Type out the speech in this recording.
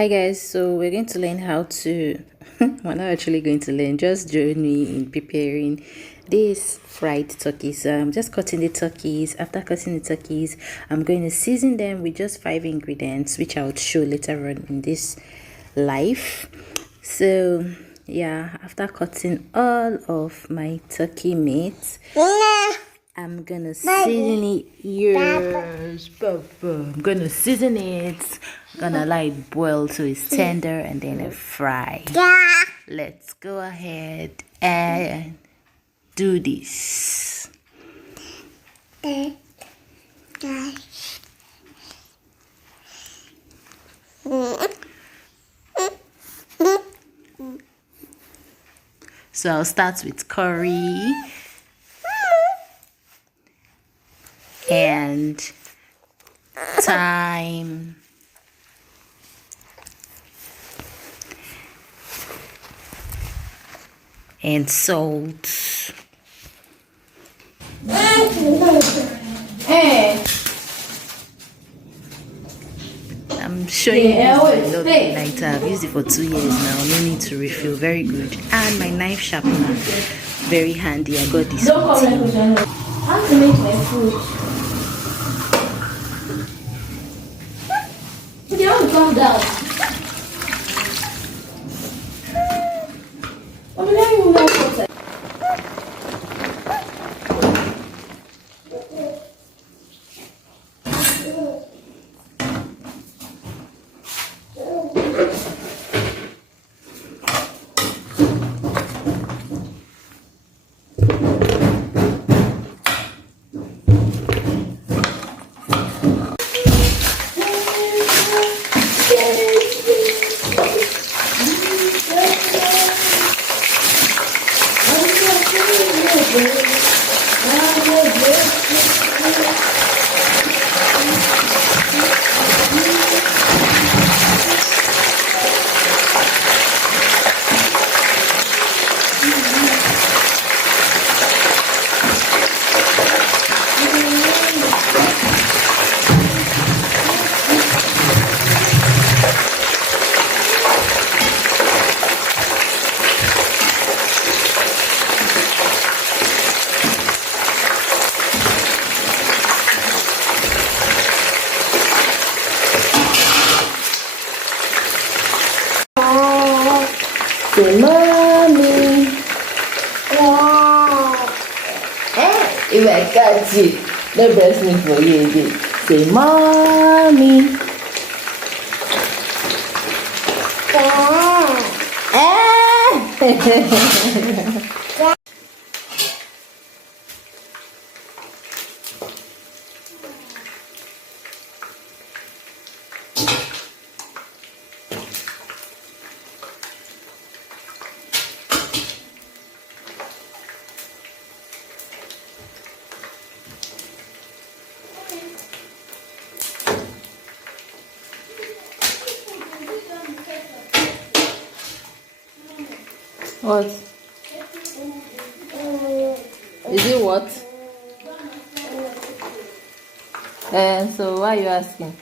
Hi guys, so we're going to learn how to we're not actually going to learn, just join me in preparing this fried turkey. So I'm just cutting the turkeys. After cutting the turkeys, I'm going to season them with just 5 ingredients, which I would show later on in this live. So yeah, after cutting all of my turkey meat, I'm gonna season it. Yes, Papa. I'm gonna season it. Gonna let it boil so it's tender and then I fry. Let's go ahead and do this. So I'll start with curry and thyme and salt. I'm showing you this a lighter. I've used it for 2 years now. No need to refill. Very good. And my knife sharpener, very handy. I got this one. I have to make my food. You don't calm down. I'm not even know what's it. Say, mommy. If I catch you, no breast milk for you again. Say, mommy. What? Is it what? So why are you asking?